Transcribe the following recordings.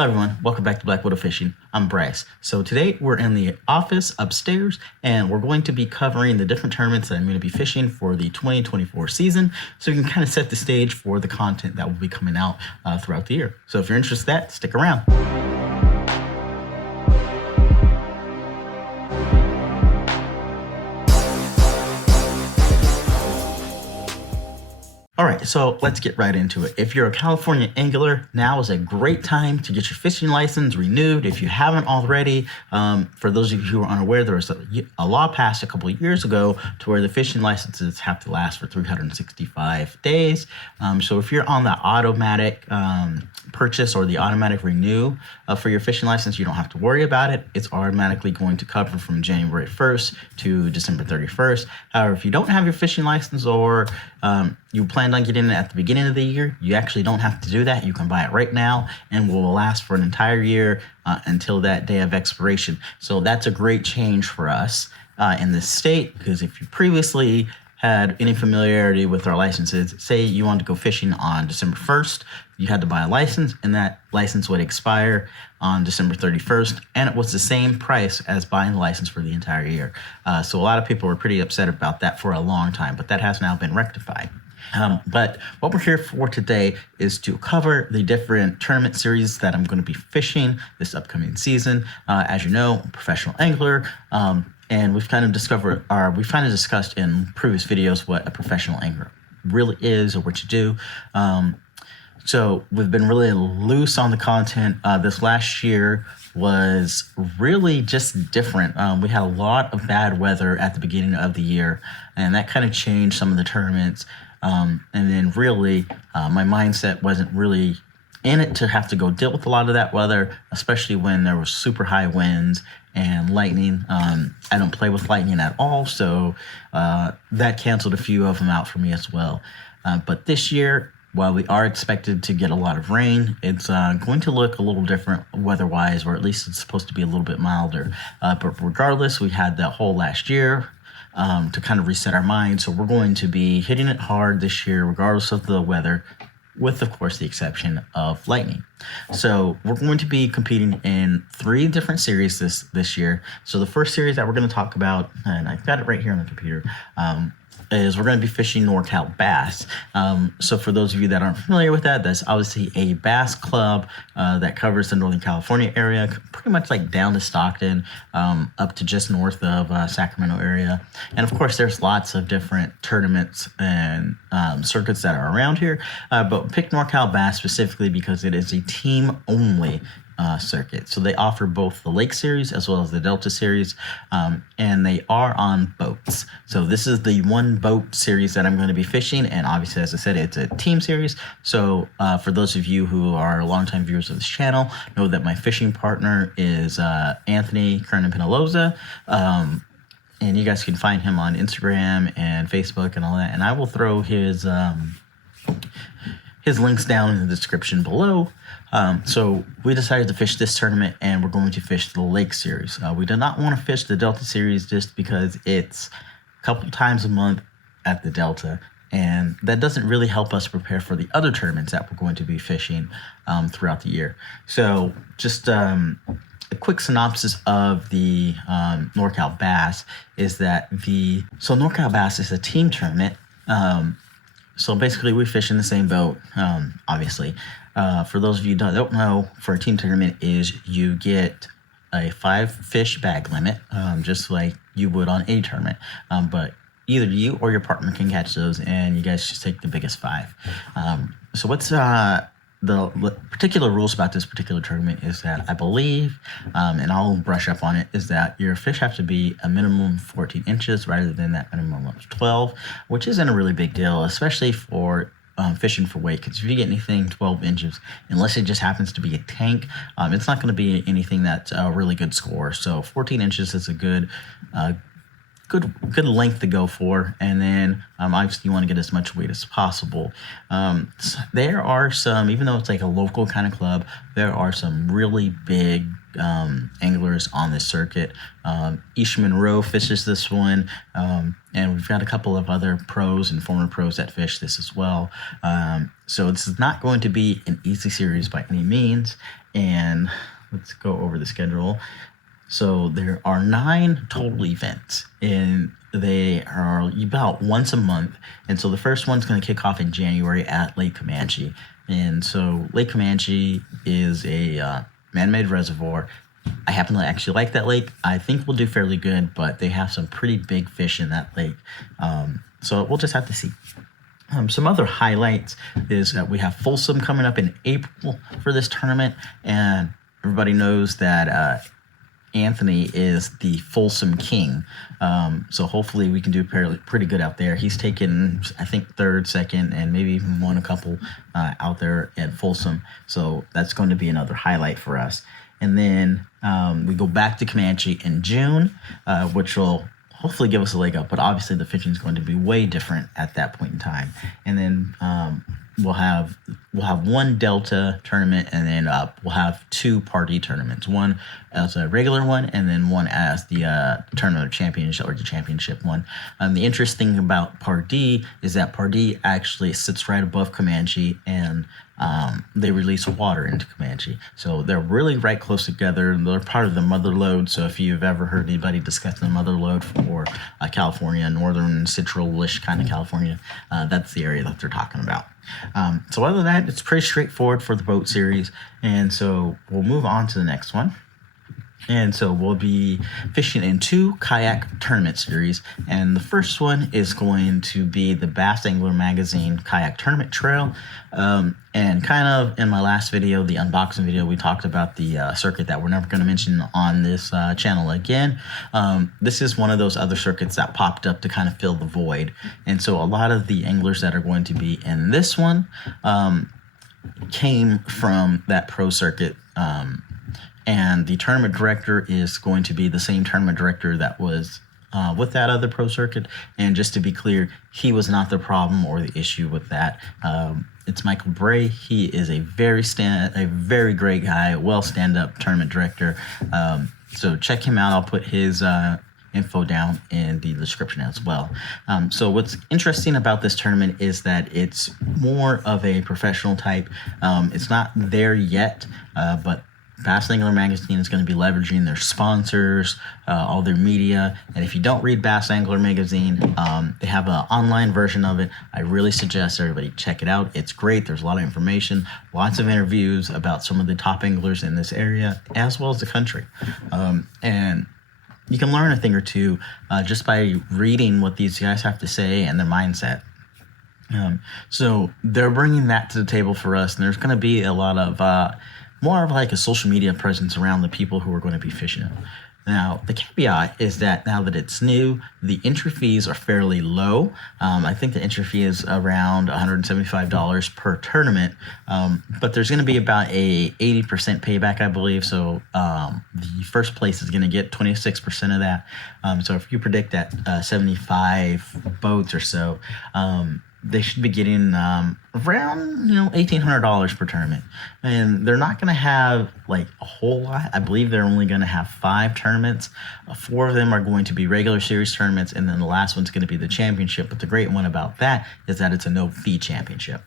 Hello everyone, welcome back to Blackwater Fishing. I'm Bryce. So today we're in the office upstairs and we're going to be covering the different tournaments that I'm going to be fishing for the 2024 season, so we can kind of set the stage for the content that will be coming out throughout the year. So if you're interested in that, stick around. All right, so let's get right into it. If you're a California angler, now is a great time to get your fishing license renewed. If you haven't already, for those of you who are unaware, there was a law passed a couple of years ago to where the fishing licenses have to last for 365 days. So if you're on the automatic purchase or the automatic renew for your fishing license, you don't have to worry about it. It's automatically going to cover from January 1st to December 31st. However, if you don't have your fishing license or you planned on getting it at the beginning of the year, you actually don't have to do that. You can buy it right now and will last for an entire year until that day of expiration. So that's a great change for us in this state, because if you previously had any familiarity with our licenses, say you wanted to go fishing on December 1st, you had to buy a license, and that license would expire on December 31st, and it was the same price as buying the license for the entire year. So a lot of people were pretty upset about that for a long time, but that has now been rectified. But what we're here for today is to cover the different tournament series that I'm going to be fishing this upcoming season. As you know, I'm a professional angler, and we've kind of discussed in previous videos what a professional angler really is or what you do. So we've been really loose on the content. This last year was really just different. We had a lot of bad weather at the beginning of the year, and that kind of changed some of the tournaments. And then really, my mindset wasn't really in it to have to go deal with a lot of that weather, especially when there was super high winds and lightning. I don't play with lightning at all, so that canceled a few of them out for me as well. But this year, while we are expected to get a lot of rain, it's going to look a little different weather-wise, or at least it's supposed to be a little bit milder. But regardless, we had that whole last year to kind of reset our minds. So we're going to be hitting it hard this year, regardless of the weather, with, of course, the exception of lightning. So we're going to be competing in 3 different series this year. So the first series that we're going to talk about, and I've got it right here on the computer, is we're going to be fishing NorCal bass. So for those of you that aren't familiar with that, that's obviously a bass club that covers the Northern California area, pretty much like down to Stockton, up to just north of Sacramento area. And of course, there's lots of different tournaments and circuits that are around here, but we picked NorCal bass specifically because it is a team-only circuit. So they offer both the Lake Series as well as the Delta Series, and they are on boats. So this is the one boat series that I'm going to be fishing, and obviously, as I said, it's a team series. So for those of you who are longtime viewers of this channel, know that my fishing partner is Anthony Kernan-Penaloza, and you guys can find him on Instagram and Facebook and all that, and I will throw his links down in the description below. So we decided to fish this tournament, and we're going to fish the Lake Series. We did not want to fish the Delta Series just because it's a couple times a month at the Delta, and that doesn't really help us prepare for the other tournaments that we're going to be fishing throughout the year. So just a quick synopsis of the NorCal Bass is that NorCal Bass is a team tournament. So basically, we fish in the same boat, obviously. For those of you that don't know, for a team tournament is you get a 5-fish bag limit, just like you would on any tournament. But either you or your partner can catch those, and you guys just take the biggest 5. So what's the particular rules about this particular tournament is that I believe, and I'll brush up on it, is that your fish have to be a minimum 14 inches rather than that minimum of 12, which isn't a really big deal, especially for fishing for weight, because if you get anything 12 inches, unless it just happens to be a tank, it's not going to be anything that's a really good score. So 14 inches is a good good length to go for, and then obviously you want to get as much weight as possible. There are some, even though it's like a local kind of club, there are some really big anglers on this circuit. Isha Monroe fishes this one, and we've got a couple of other pros and former pros that fish this as well. So this is not going to be an easy series by any means, and let's go over the schedule. So there are 9 total events, and they are about once a month. And so the first one's going to kick off in January at Lake Comanche. And so Lake Comanche is a man-made reservoir. I happen to actually like that lake. I think we'll do fairly good, but they have some pretty big fish in that lake. So we'll just have to see. Some other highlights is that we have Folsom coming up in April for this tournament, and everybody knows that Anthony is the Folsom King. So hopefully we can do pretty good out there. He's taken, I think, 3rd, 2nd, and maybe even won a couple out there at Folsom. So that's going to be another highlight for us. And then we go back to Comanche in June, which will hopefully give us a leg up. But obviously the fishing is going to be way different at that point in time. And then we'll have one Delta tournament, and then we'll have 2 Pardee tournaments, one as a regular one and then one as the tournament of championship, or the championship one. The interesting about Pardee is that Pardee actually sits right above Comanche, and they release water into Comanche. So they're really right close together. They're part of the mother lode. So if you've ever heard anybody discuss the mother lode for California, northern central-ish kind of California, that's the area that they're talking about. So other than that, it's pretty straightforward for the boat series. And so we'll move on to the next one. And so we'll be fishing in 2 kayak tournament series. And the first one is going to be the Bass Angler Magazine Kayak Tournament Trail. And kind of in my last video, the unboxing video, we talked about the circuit that we're never going to mention on this channel again. This is one of those other circuits that popped up to kind of fill the void. And so a lot of the anglers that are going to be in this one came from that pro circuit. And the tournament director is going to be the same tournament director that was with that other pro circuit. And just to be clear, he was not the problem or the issue with that. It's Michael Bray. He is a very great guy, well stand-up tournament director. So check him out. I'll put his info down in the description as well. So what's interesting about this tournament is that it's more of a professional type. It's not there yet, but Bass Angler Magazine is going to be leveraging their sponsors, all their media. And if you don't read Bass Angler Magazine, they have an online version of it. I really suggest everybody check it out. It's great. There's a lot of information, lots of interviews about some of the top anglers in this area, as well as the country. And you can learn a thing or two just by reading what these guys have to say and their mindset. So they're bringing that to the table for us, and there's going to be a lot of more of like a social media presence around the people who are going to be fishing it. Now, the caveat is that now that it's new, the entry fees are fairly low. I think the entry fee is around $175 per tournament, but there's going to be about a 80% payback, I believe. So the first place is going to get 26% of that. So if you predict that 75 boats or so, they should be getting around $1,800 per tournament, and they're not going to have like a whole lot. I believe they're only going to have 5 tournaments. 4 of them are going to be regular series tournaments, and then the last one's going to be the championship. But the great one about that is that it's a no fee championship.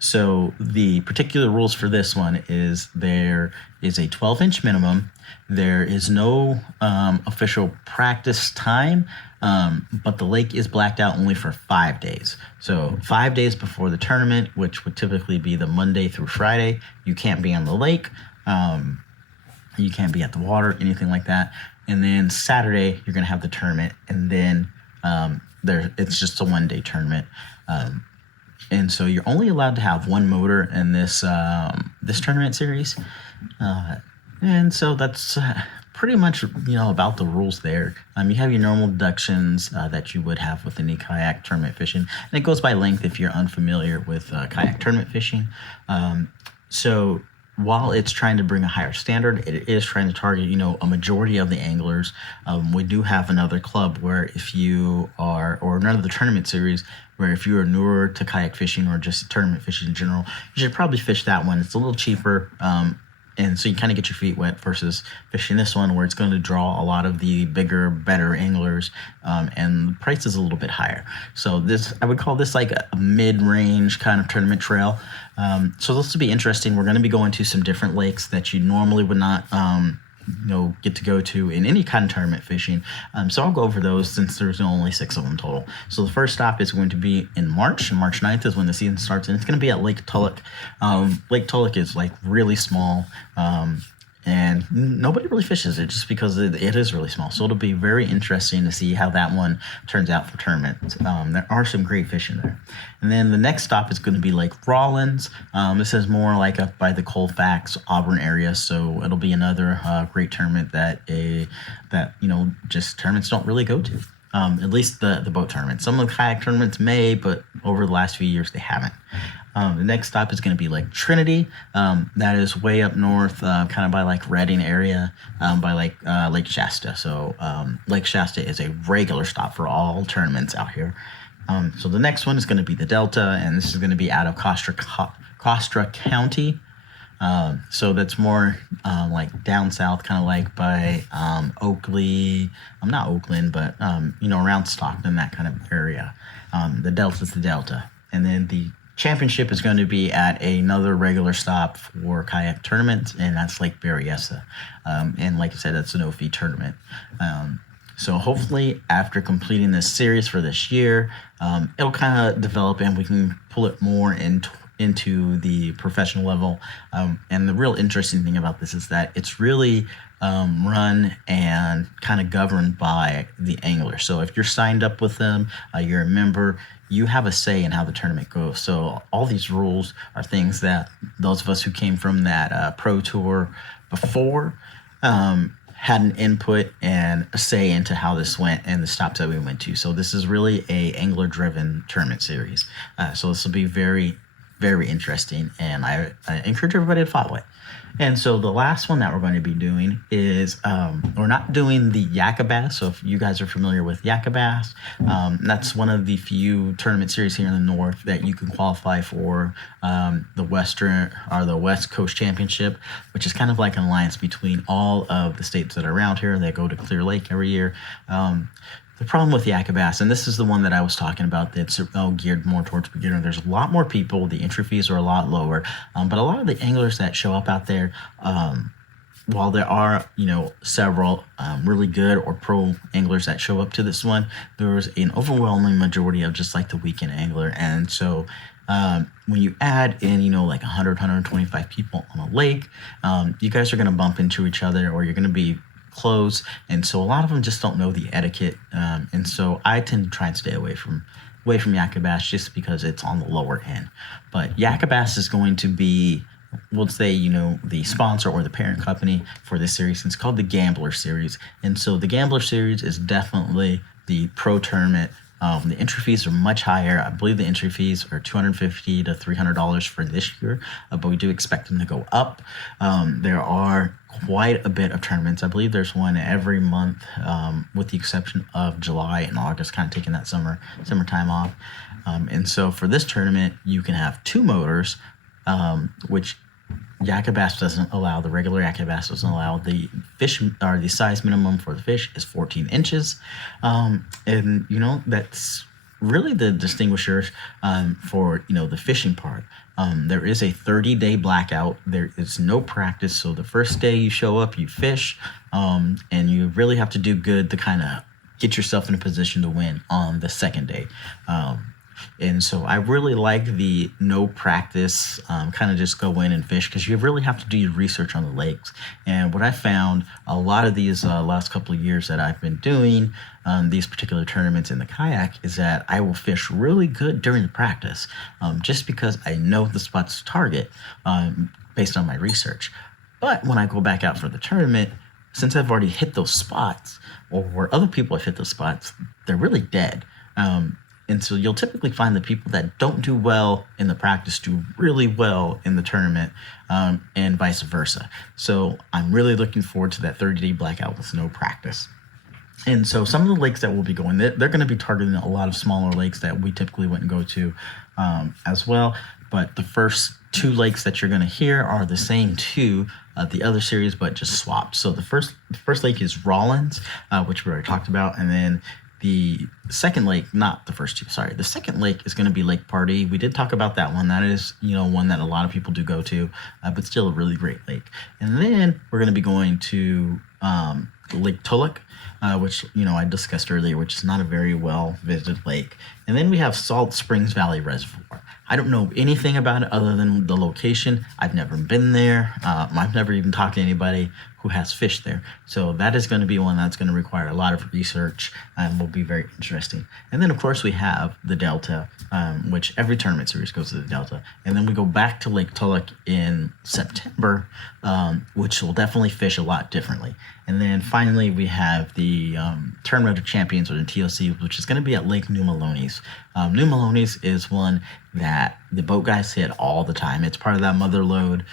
So the particular rules for this one is there is a 12-inch minimum. There is no official practice time, but the lake is blacked out only for 5 days. So 5 days before the tournament, which would typically be the Monday through Friday, you can't be on the lake. You can't be at the water, anything like that. And then Saturday, you're going to have the tournament, and then it's just a 1-day tournament. And so you're only allowed to have 1 motor in this tournament series. And so that's pretty much, about the rules there. You have your normal deductions that you would have with any kayak tournament fishing. And it goes by length if you're unfamiliar with kayak tournament fishing. So while it's trying to bring a higher standard, it is trying to target, a majority of the anglers. We do have another club where if you are, or another tournament series where if you are newer to kayak fishing or just tournament fishing in general, you should probably fish that one. It's a little cheaper. And so you kind of get your feet wet versus fishing this one where it's going to draw a lot of the bigger, better anglers, and the price is a little bit higher. So I would call this like a mid-range kind of tournament trail. So this will be interesting. We're going to be going to some different lakes that you normally would not get to go to in any kind of tournament fishing. So I'll go over those since there's only 6 of them total. So the first stop is going to be in March. March 9th is when the season starts, and it's going to be at Lake Tulloch. Lake Tulloch is like really small. And nobody really fishes it just because it is really small. So it'll be very interesting to see how that one turns out for tournaments. There are some great fish in there. And then the next stop is going to be Lake Rawlins. This is more like up by the Colfax, Auburn area. So it'll be another great tournament that just tournaments don't really go to. At least the boat tournaments. Some of the kayak tournaments may, but over the last few years they haven't. The next stop is going to be Lake Trinity. That is way up north, kind of by like Redding area, by Lake Shasta. So Lake Shasta is a regular stop for all tournaments out here. So the next one is going to be the Delta, and this is going to be out of Costra County. So that's more like down south, kind of like by Oakley. Not Oakland, but around Stockton, that kind of area. The Delta is the Delta, and then the championship is going to be at another regular stop for kayak tournament, and that's Lake Berryessa. And like I said, that's a no-fee tournament. So hopefully after completing this series for this year, it'll kind of develop and we can pull it more into the professional level. And the real interesting thing about this is that it's really run and kind of governed by the angler. So if you're signed up with them, you're a member, you have a say in how the tournament goes. So all these rules are things that those of us who came from that pro tour before had an input and a say into how this went and the stops that we went to. So this is really a angler-driven tournament series. So this will be very, very interesting, and I encourage everybody to follow it. And so the last one that we're going to be doing is we're not doing the Yakka Bass. So if you guys are familiar with Yakka Bass, that's one of the few tournament series here in the north that you can qualify for the Western or the West Coast Championship, which is kind of like an alliance between all of the states that are around here. They go to Clear Lake every year. The problem with Yakka Bass, and this is the one that I was talking about that's geared more towards beginner, there's a lot more people, the entry fees are a lot lower, but a lot of the anglers that show up out there, while there are, several really good or pro anglers that show up to this one, there's an overwhelming majority of just like the weekend angler. And so when you add in, like 100, 125 people on a lake, you guys are going to bump into each other, or you're going to be close, and so a lot of them just don't know the etiquette, and so I tend to try and stay away from Yakka Bass just because it's on the lower end. But Yakka Bass is going to be, we'll say, the sponsor or the parent company for this series. It's called the Gambler Series, and so the Gambler Series is definitely the pro tournament. The entry fees are much higher. I believe the entry fees are $250 to $300 for this year, but we do expect them to go up. There are quite a bit of tournaments. I believe there's one every month, with the exception of July and August, kind of taking that summertime off. And so for this tournament, you can have 2 motors, which Yakka Bass doesn't allow. The regular Yakka Bass doesn't allow. The fish, or the size minimum for the fish, is 14 inches. And that's really the distinguishers for the fishing part. There is a 30-day blackout. There is no practice. So the first day you show up, you fish, and you really have to do good to kind of get yourself in a position to win on the second day. And so I really like the no practice, kind of just go in and fish, because you really have to do your research on the lakes. And what I found a lot of these last couple of years that I've been doing these particular tournaments in the kayak is that I will fish really good during the practice, just because I know the spots to target based on my research. But when I go back out for the tournament, since I've already hit those spots, or where other people have hit those spots, they're really dead. And so you'll typically find the people that don't do well in the practice do really well in the tournament, and vice versa. So I'm really looking forward to that 30-day blackout with no practice. And so some of the lakes that we'll be going, they're going to be targeting a lot of smaller lakes that we typically wouldn't go to as well. But the first two lakes that you're going to hear are the same two the other series, but just swapped. So the first lake is Rollins, which we already talked about, and then the second lake, not the first two, sorry. The second lake is going to be Lake Party. We did talk about that one. That is, one that a lot of people do go to, but still a really great lake. And then we're going to be going to Lake Tulloch, which, I discussed earlier, which is not a very well visited lake. And then we have Salt Springs Valley Reservoir. I don't know anything about it other than the location. I've never been there. I've never even talked to anybody who has fished there. So that is going to be one that's going to require a lot of research and will be very interesting. And then, of course, we have the Delta, which every tournament series goes to the Delta. And then we go back to Lake Tulloch in September, which will definitely fish a lot differently. And then finally, we have the Tournament of Champions, or the TOC, which is going to be at Lake New Melones. New Melones is one that the boat guys hit all the time. It's part of that mother lode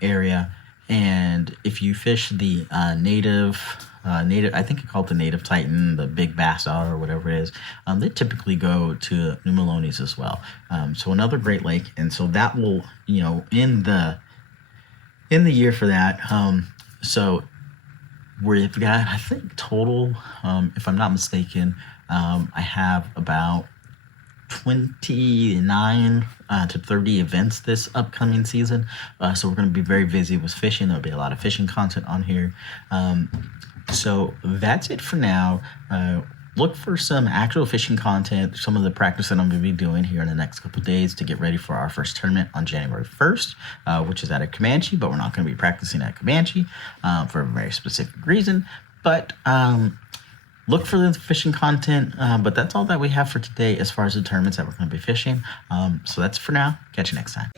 area. And if you fish the native, I think you call it the Native Titan, the big bass out or whatever it is, they typically go to New Melones as well. So another great lake. And so that will, in the year for that. So we've got, I think total, if I'm not mistaken, I have about 29 to 30 events this upcoming season. So we're going to be very busy with fishing. There'll be a lot of fishing content on here. So that's it for now. Look for some actual fishing content, some of the practice that I'm going to be doing here in the next couple of days to get ready for our first tournament on January 1st, which is at a Comanche, but we're not going to be practicing at Comanche for a very specific reason. But look for the fishing content, but that's all that we have for today as far as the tournaments that we're going to be fishing. So that's for now. Catch you next time.